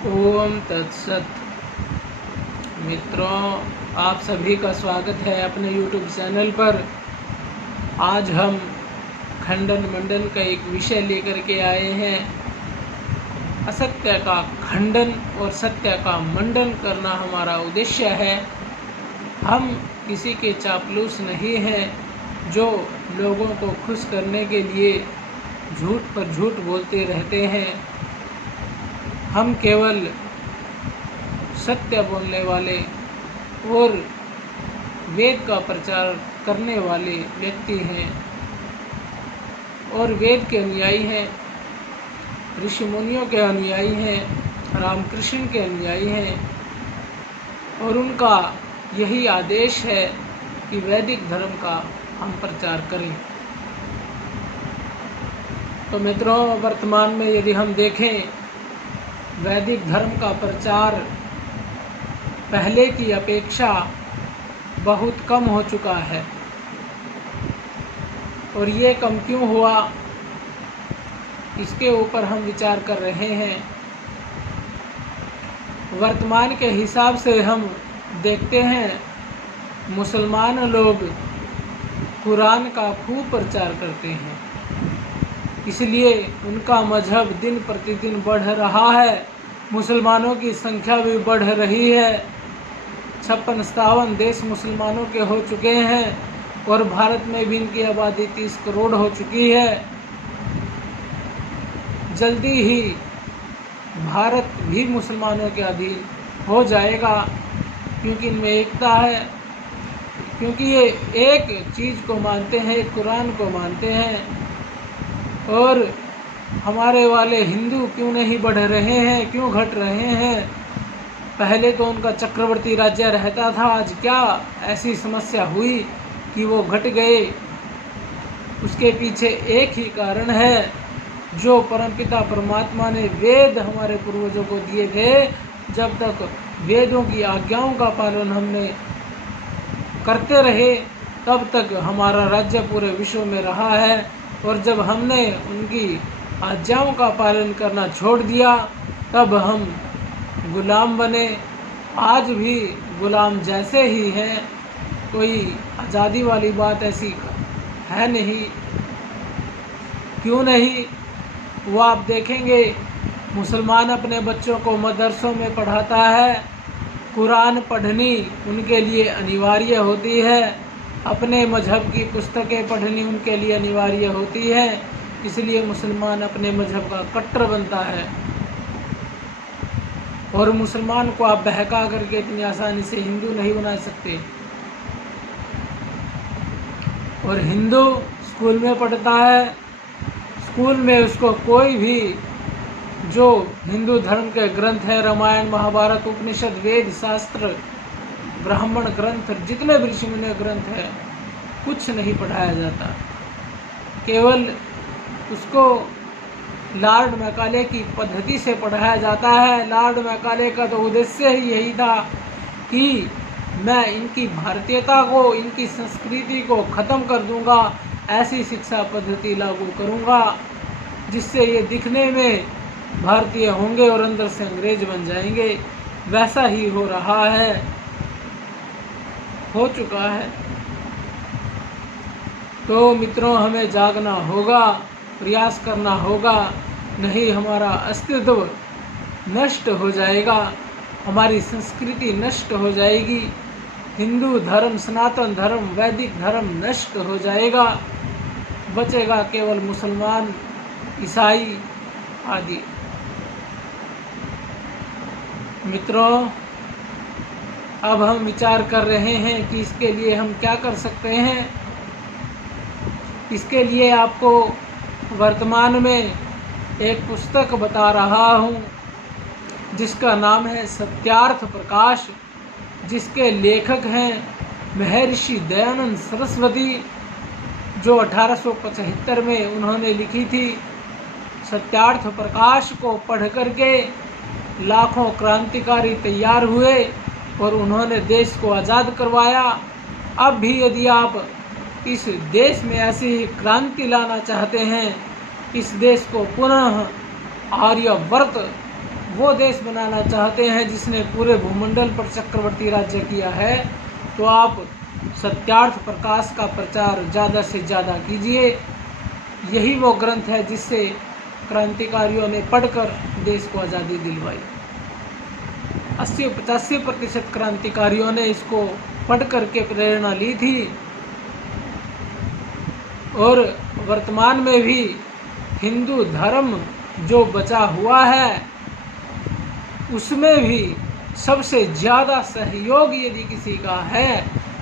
ओम तत्सत। मित्रों, आप सभी का स्वागत है अपने YouTube चैनल पर। आज हम खंडन मंडन का एक विषय लेकर के आए हैं। असत्य का खंडन और सत्य का मंडन करना हमारा उद्देश्य है। हम किसी के चापलूस नहीं हैं जो लोगों को खुश करने के लिए झूठ पर झूठ बोलते रहते हैं। हम केवल सत्य बोलने वाले और वेद का प्रचार करने वाले व्यक्ति हैं और वेद के अनुयायी हैं, ऋषि मुनियों के अनुयायी हैं, रामकृष्ण के अनुयायी हैं और उनका यही आदेश है कि वैदिक धर्म का हम प्रचार करें। तो मित्रों, वर्तमान में यदि हम देखें, वैदिक धर्म का प्रचार पहले की अपेक्षा बहुत कम हो चुका है। और ये कम क्यों हुआ, इसके ऊपर हम विचार कर रहे हैं। वर्तमान के हिसाब से हम देखते हैं, मुसलमान लोग कुरान का खूब प्रचार करते हैं, इसलिए उनका मजहब दिन प्रतिदिन बढ़ रहा है। मुसलमानों की संख्या भी बढ़ रही है। 56-57 देश मुसलमानों के हो चुके हैं और भारत में भी इनकी आबादी 30 करोड़ हो चुकी है। जल्दी ही भारत भी मुसलमानों के अधीन हो जाएगा, क्योंकि इनमें एकता है, क्योंकि ये एक चीज़ को मानते हैं, एक कुरान को मानते हैं। और हमारे वाले हिंदू क्यों नहीं बढ़ रहे हैं, क्यों घट रहे हैं? पहले तो उनका चक्रवर्ती राज्य रहता था, आज क्या ऐसी समस्या हुई कि वो घट गए? उसके पीछे एक ही कारण है, जो परमपिता परमात्मा ने वेद हमारे पूर्वजों को दिए थे। जब तक वेदों की आज्ञाओं का पालन हमने करते रहे, तब तक हमारा राज्य पूरे विश्व में रहा है। और जब हमने उनकी आज्ञाओं का पालन करना छोड़ दिया, तब हम गुलाम बने। आज भी गुलाम जैसे ही हैं, कोई आज़ादी वाली बात ऐसी है नहीं। क्यों नहीं? वो आप देखेंगे, मुसलमान अपने बच्चों को मदरसों में पढ़ाता है। कुरान पढ़नी उनके लिए अनिवार्य होती है, अपने मजहब की पुस्तकें पढ़नी उनके लिए अनिवार्य होती है। इसलिए मुसलमान अपने मजहब का कट्टर बनता है। और मुसलमान को आप बहका करके इतनी आसानी से हिंदू नहीं बना सकते। और हिंदू स्कूल में पढ़ता है, स्कूल में उसको कोई भी जो हिंदू धर्म के ग्रंथ है, रामायण, महाभारत, उपनिषद, वेद, शास्त्र, ब्राह्मण ग्रंथ, जितने भी ऋषि मुनि ग्रंथ है, कुछ नहीं पढ़ाया जाता। केवल उसको लॉर्ड मैकाले की पद्धति से पढ़ाया जाता है। लॉर्ड मैकाले का तो उद्देश्य ही यही था कि मैं इनकी भारतीयता को, इनकी संस्कृति को ख़त्म कर दूंगा, ऐसी शिक्षा पद्धति लागू करूंगा जिससे ये दिखने में भारतीय होंगे और अंदर से अंग्रेज बन जाएंगे। वैसा ही हो रहा है, हो चुका है। तो मित्रों, हमें जागना होगा, प्रयास करना होगा, नहीं हमारा अस्तित्व नष्ट हो जाएगा, हमारी संस्कृति नष्ट हो जाएगी, हिंदू धर्म, सनातन धर्म, वैदिक धर्म नष्ट हो जाएगा। बचेगा केवल मुसलमान, ईसाई आदि। मित्रों, अब हम विचार कर रहे हैं कि इसके लिए हम क्या कर सकते हैं। इसके लिए आपको वर्तमान में एक पुस्तक बता रहा हूँ, जिसका नाम है सत्यार्थ प्रकाश, जिसके लेखक हैं महर्षि दयानंद सरस्वती, जो 1875 में उन्होंने लिखी थी। सत्यार्थ प्रकाश को पढ़ करके लाखों क्रांतिकारी तैयार हुए और उन्होंने देश को आज़ाद करवाया। अब भी यदि आप इस देश में ऐसी क्रांति लाना चाहते हैं, इस देश को पुनः आर्यवर्त वो देश बनाना चाहते हैं जिसने पूरे भूमंडल पर चक्रवर्ती राज्य किया है, तो आप सत्यार्थ प्रकाश का प्रचार ज़्यादा से ज़्यादा कीजिए। यही वो ग्रंथ है जिससे क्रांतिकारियों ने पढ़कर देश को आज़ादी दिलवाई। 80-85% क्रांतिकारियों ने इसको पढ़ कर के प्रेरणा ली थी, और वर्तमान में भी हिंदू धर्म जो बचा हुआ है उसमें भी सबसे ज़्यादा सहयोग यदि किसी का है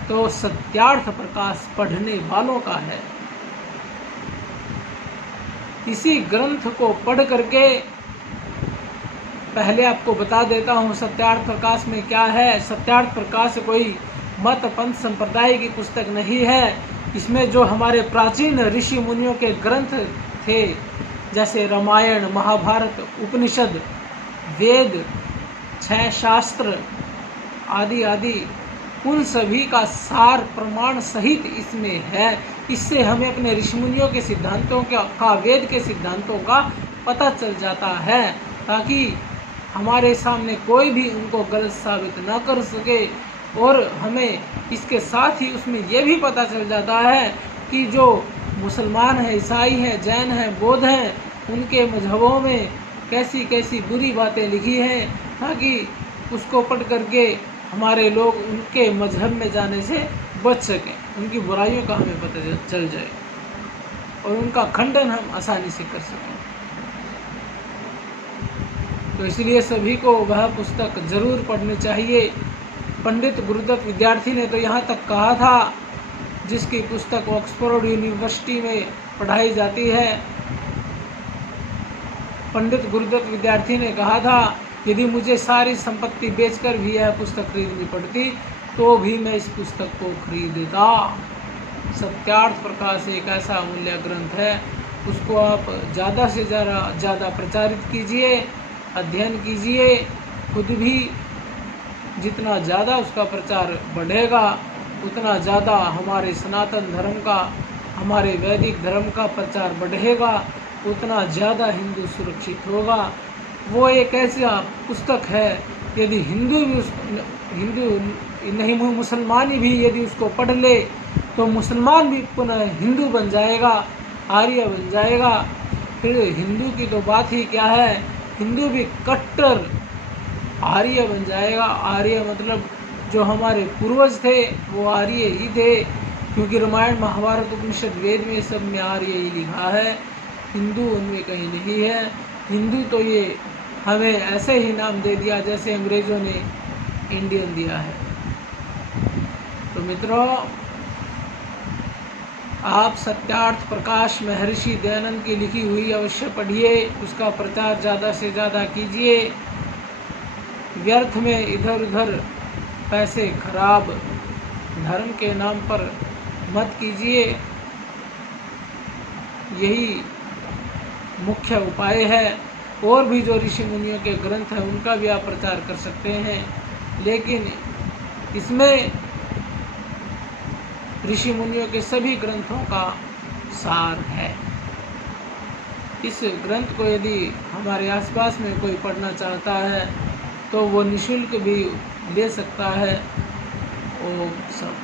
तो सत्यार्थ प्रकाश पढ़ने वालों का है। इसी ग्रंथ को पढ़ करके पहले आपको बता देता हूँ सत्यार्थ प्रकाश में क्या है। सत्यार्थ प्रकाश कोई मत पंथ संप्रदाय की पुस्तक नहीं है। इसमें जो हमारे प्राचीन ऋषि मुनियों के ग्रंथ थे, जैसे रामायण, महाभारत, उपनिषद, वेद, 6 शास्त्र आदि आदि, उन सभी का सार प्रमाण सहित इसमें है। इससे हमें अपने ऋषि मुनियों के सिद्धांतों का, वेद के सिद्धांतों का पता चल जाता है, ताकि हमारे सामने कोई भी उनको गलत साबित न कर सके। और हमें इसके साथ ही उसमें यह भी पता चल जाता है कि जो मुसलमान हैं, ईसाई हैं, जैन हैं, बौद्ध हैं, उनके मजहबों में कैसी कैसी बुरी बातें लिखी हैं, ताकि उसको पढ़ करके हमारे लोग उनके मजहब में जाने से बच सकें, उनकी बुराइयों का हमें पता चल जाए और उनका खंडन हम आसानी से कर सकें। तो इसलिए सभी को वह पुस्तक जरूर पढ़नी चाहिए। पंडित गुरुदत्त विद्यार्थी ने तो यहाँ तक कहा था, जिसकी पुस्तक ऑक्सफोर्ड यूनिवर्सिटी में पढ़ाई जाती है, पंडित गुरुदत्त विद्यार्थी ने कहा था, यदि मुझे सारी संपत्ति बेचकर भी यह पुस्तक खरीदनी पड़ती तो भी मैं इस पुस्तक को खरीदता। सत्यार्थ प्रकाश एक ऐसा अमूल्य ग्रंथ है, उसको आप ज़्यादा से ज़्यादा प्रचारित कीजिए, अध्ययन कीजिए। खुद भी जितना ज़्यादा उसका प्रचार बढ़ेगा उतना ज़्यादा हमारे सनातन धर्म का, हमारे वैदिक धर्म का प्रचार बढ़ेगा, उतना ज़्यादा हिंदू सुरक्षित होगा। वो एक ऐसा पुस्तक है, यदि मुसलमान भी यदि उसको पढ़ ले तो मुसलमान भी पुनः हिंदू बन जाएगा, आर्य बन जाएगा। फिर हिंदू की तो बात ही क्या है, हिंदू भी कट्टर आर्य बन जाएगा। आर्य मतलब जो हमारे पूर्वज थे वो आर्य ही थे, क्योंकि रामायण, महाभारत, उपनिषद, वेद में सब में आर्य ही लिखा है, हिंदू उनमें कहीं नहीं है। हिंदू तो ये हमें ऐसे ही नाम दे दिया जैसे अंग्रेज़ों ने इंडियन दिया है। तो मित्रों, आप सत्यार्थ प्रकाश महर्षि दयानंद की लिखी हुई अवश्य पढ़िए, उसका प्रचार ज़्यादा से ज़्यादा कीजिए। व्यर्थ में इधर उधर पैसे खराब धर्म के नाम पर मत कीजिए, यही मुख्य उपाय है। और भी जो ऋषि मुनियों के ग्रंथ हैं उनका भी आप प्रचार कर सकते हैं, लेकिन इसमें ऋषि मुनियों के सभी ग्रंथों का सार है। इस ग्रंथ को यदि हमारे आसपास में कोई पढ़ना चाहता है तो वो निःशुल्क भी ले सकता है। ओम सब